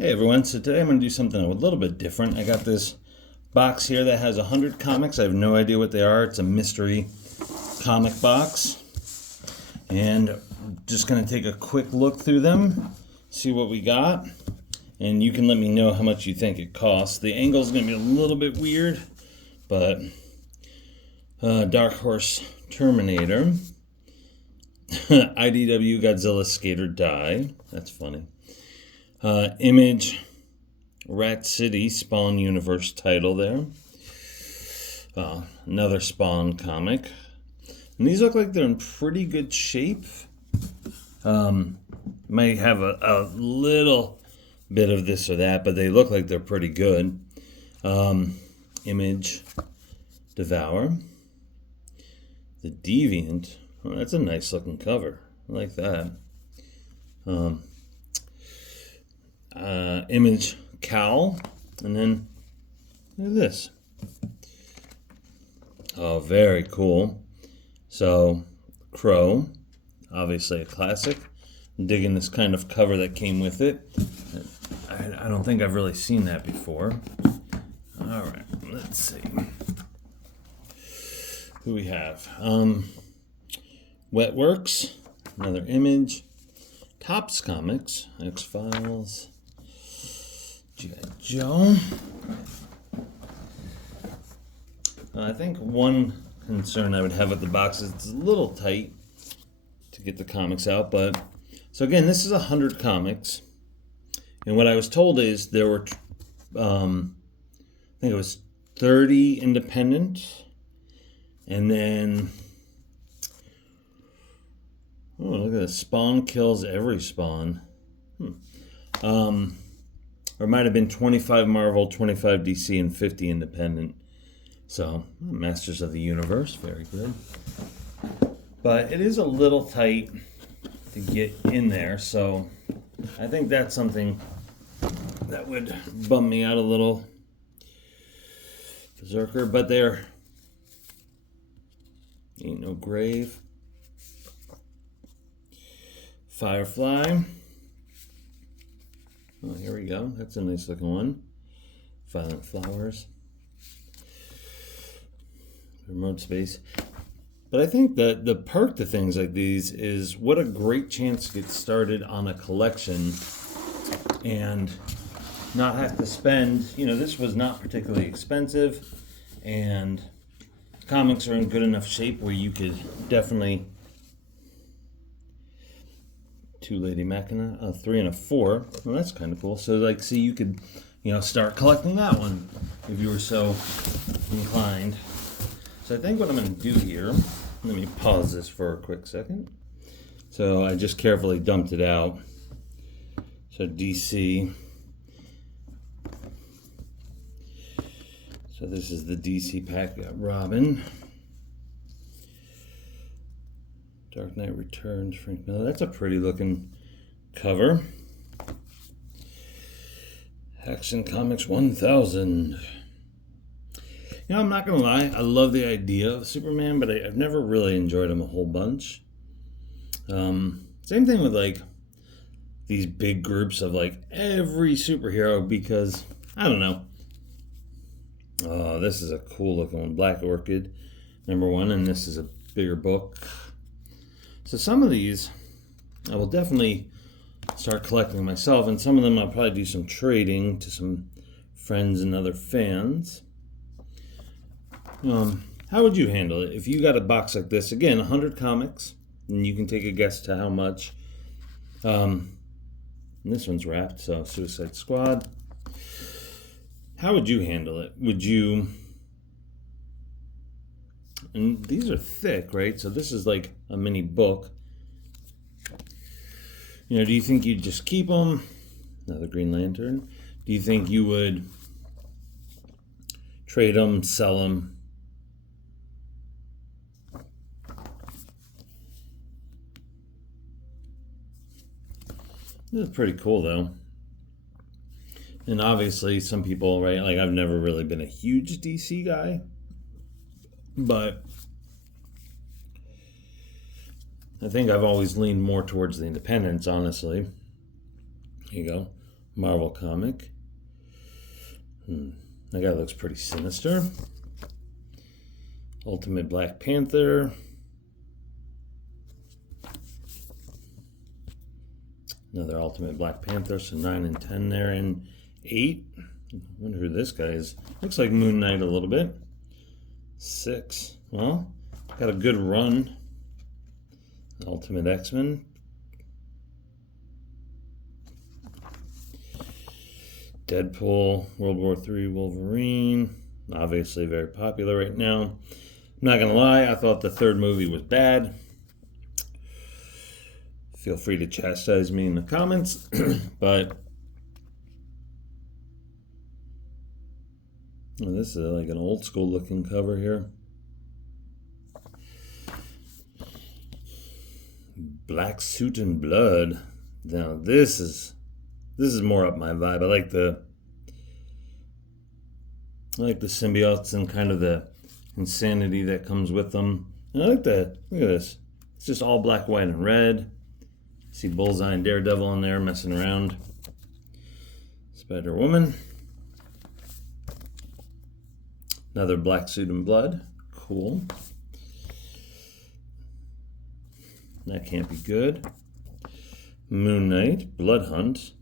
Hey everyone, so today I'm going to do something a little bit different. I got this box here that has 100 comics. I have no idea what they are. It's a mystery comic box. And I'm just going to take a quick look through them, see what we got. And you can let me know how much you think it costs. The angle is going to be a little bit weird, but Dark Horse Terminator, IDW Godzilla Skater Die. That's funny. Image, Rat City, Spawn Universe title there. Another Spawn comic. And these look like they're in pretty good shape. Might have a little bit of this or that, but they look like they're pretty good. Image, Devour. The Deviant. Oh, that's a nice looking cover. I like that. Image Cowl, and then look at this. Oh, very cool. So, Crow, obviously a classic. I'm digging this kind of cover that came with it. I don't think I've really seen that before. All right, let's see. Who we have? Wetworks, another Image. Topps Comics, X-Files, G.I. Joe. I think one concern I would have with the box is it's a little tight to get the comics out. But so again, this is 100 comics, and what I was told is there were, I think it was 30 independent, and then. Oh, look at this. Spawn kills every Spawn. Or it might have been 25 Marvel, 25 DC, and 50 independent. So, Masters of the Universe. Very good. But it is a little tight to get in there. So, I think that's something that would bum me out a little. Berserker. But there ain't no grave. Firefly. Oh, here we go. That's a nice looking one. Violent Flowers. Remote Space. But I think that the perk to things like these is what a great chance to get started on a collection and not have to spend, this was not particularly expensive, and comics are in good enough shape where you could definitely. Two Lady Machina, a 3 and a 4. Well, that's kind of cool. So, see, you could, start collecting that one if you were so inclined. So I think what I'm going to do here, let me pause this for a quick second. So I just carefully dumped it out. So DC. So this is the DC pack. Got Robin. Dark Knight Returns, Frank Miller. That's a pretty looking cover. Action Comics 1000. I'm not going to lie. I love the idea of Superman, but I've never really enjoyed him a whole bunch. Same thing with, these big groups of, every superhero because, I don't know. Oh, this is a cool looking one. Black Orchid, #1, and this is a bigger book. So some of these I will definitely start collecting myself, and some of them I'll probably do some trading to some friends and other fans. How would you handle it if you got a box like this? Again, 100 comics, and you can take a guess to how much. And this one's wrapped, so Suicide Squad. How would you handle it? Would you... And these are thick, right? So this is like a mini book. Do you think you'd just keep them? Another Green Lantern. Do you think you would trade them, sell them? This is pretty cool, though. And obviously, some people, right? I've never really been a huge DC guy. But I think I've always leaned more towards the independents, honestly. Here you go. Marvel comic. That guy looks pretty sinister. Ultimate Black Panther. Another Ultimate Black Panther, so 9 and 10 there, and 8. I wonder who this guy is. Looks like Moon Knight a little bit. 6. Well, got a good run. Ultimate X-Men. Deadpool, World War III Wolverine. Obviously very popular right now. I'm not going to lie, I thought the third movie was bad. Feel free to chastise me in the comments, but this is like an old school looking cover here. Black Suit and Blood. Now this is more up my vibe. I like the symbiotes and kind of the insanity that comes with them. And I like the, look at this. It's just all black, white, and red. See Bullseye and Daredevil in there messing around. Spider-Woman. Another Black Suit and Blood. Cool. That can't be good. Moon Knight, Blood Hunt.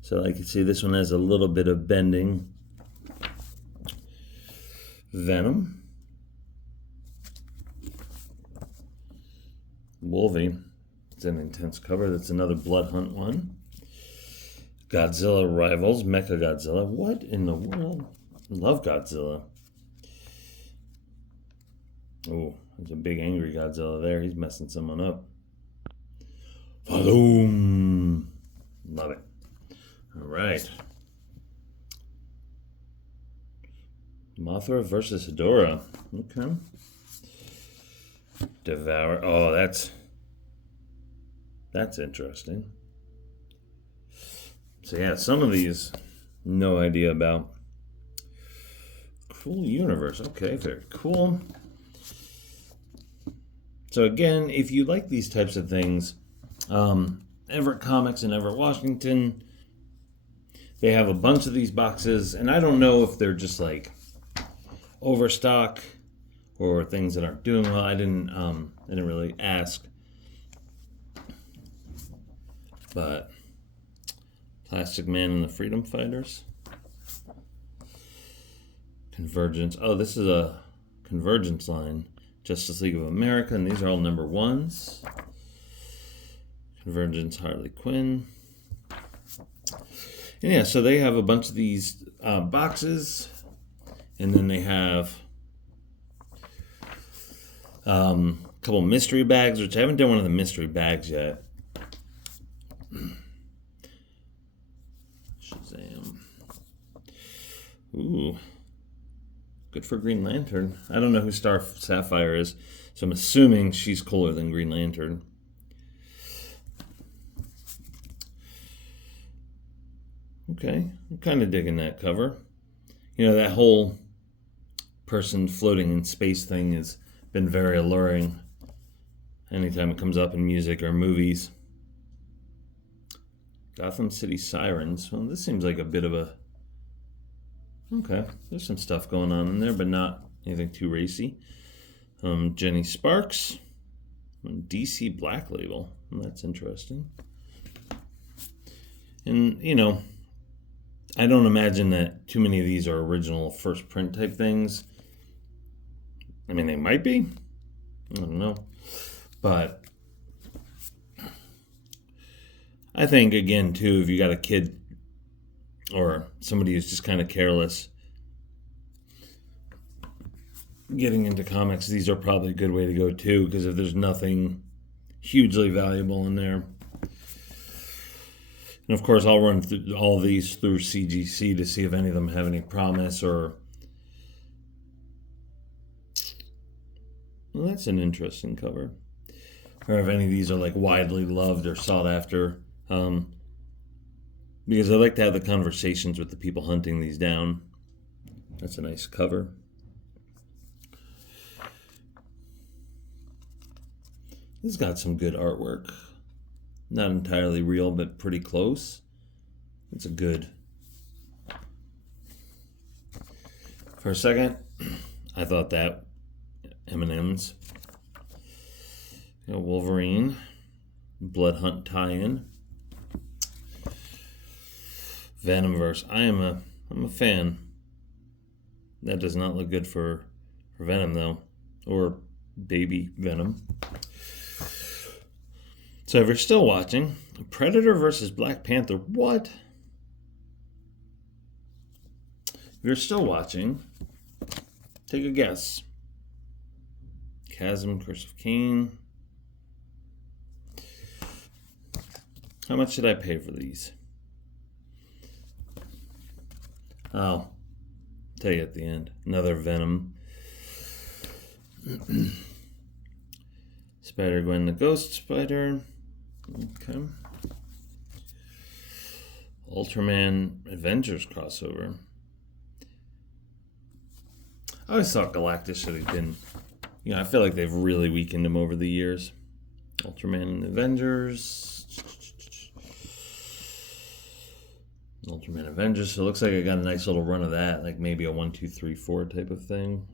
So I can see this one has a little bit of bending. Venom. Wolvie. It's an intense cover. That's another Blood Hunt one. Godzilla Rivals, Mechagodzilla. What in the world? I love Godzilla. Oh, there's a big angry Godzilla there. He's messing someone up. Boom. Love it. All right. Mothra versus Hedorah. Okay. Devour. Oh, that's interesting. So yeah, some of these, no idea about. Cool universe. Okay, very cool. So again, if you like these types of things, Everett Comics in Everett, Washington, they have a bunch of these boxes, and I don't know if they're just like overstock or things that aren't doing well. I didn't really ask, but Plastic Man and the Freedom Fighters, Convergence. Oh, this is a Convergence line. Justice League of America, and these are all number ones. Convergence, Harley Quinn. And yeah, so they have a bunch of these boxes, and then they have a couple mystery bags, which I haven't done one of the mystery bags yet. Shazam. Ooh. Good for Green Lantern. I don't know who Star Sapphire is, so I'm assuming she's cooler than Green Lantern. Okay, I'm kind of digging that cover. You know, that whole person floating in space thing has been very alluring anytime it comes up in music or movies. Gotham City Sirens. Well, this seems like a bit of a... Okay, there's some stuff going on in there, but not anything too racy. Jenny Sparks. DC Black Label. Well, that's interesting. And, you know, I don't imagine that too many of these are original first print type things. I mean, they might be. I don't know. But I think, again, too, if you got a kid or somebody who's just kind of careless getting into comics, these are probably a good way to go, too, because if there's nothing hugely valuable in there. And of course, I'll run through all these through CGC to see if any of them have any promise or... Well, that's an interesting cover. Or if any of these are like widely loved or sought after. Because I like to have the conversations with the people hunting these down. That's a nice cover. This has got some good artwork. Not entirely real, but pretty close. It's a good. For a second, I thought that M&M's. Wolverine, Blood Hunt tie-in, Venomverse. I'm a fan. That does not look good for Venom though, or baby Venom. So if you're still watching, Predator versus Black Panther. What? If you're still watching, take a guess. Chasm, Curse of Cain. How much did I pay for these? I'll tell you at the end. Another Venom. Spider-Gwen the Ghost Spider. Okay. Ultraman Avengers crossover. I always thought Galactus should have been, I feel like they've really weakened him over the years. Ultraman and Avengers. Ultraman Avengers. So it looks like I got a nice little run of that, like maybe a 1, 2, 3, 4 type of thing.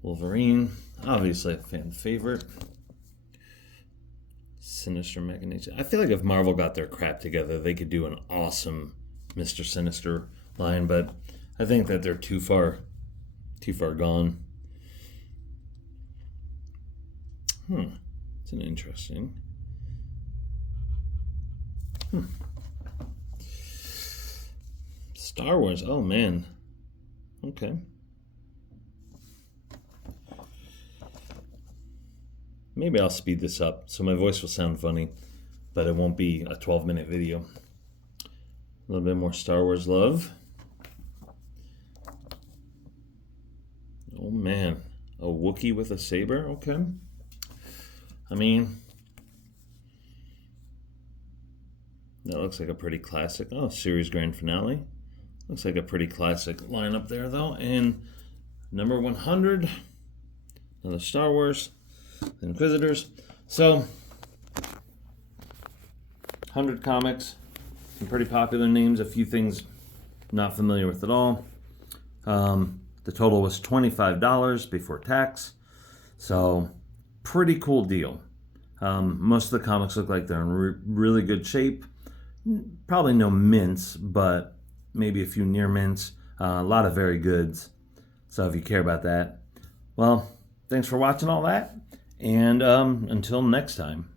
Wolverine, obviously a fan favorite. Sinister Machination. I feel like if Marvel got their crap together, they could do an awesome Mr. Sinister line, but I think that they're too far gone. It's an interesting. Star Wars. Oh man. Okay. Maybe I'll speed this up so my voice will sound funny, but it won't be a 12-minute video. A little bit more Star Wars love. Oh man, a Wookiee with a saber. Okay. I mean, that looks like a pretty classic. Oh, series grand finale. Looks like a pretty classic lineup there, though. And number 100, another Star Wars, the Inquisitors. So, 100 comics, some pretty popular names, a few things not familiar with at all. The total was $25 before tax. So, pretty cool deal. Most of the comics look like they're in really good shape. Probably no mints, but maybe a few near mints. A lot of very goods. So if you care about that, well, thanks for watching all that. And until next time.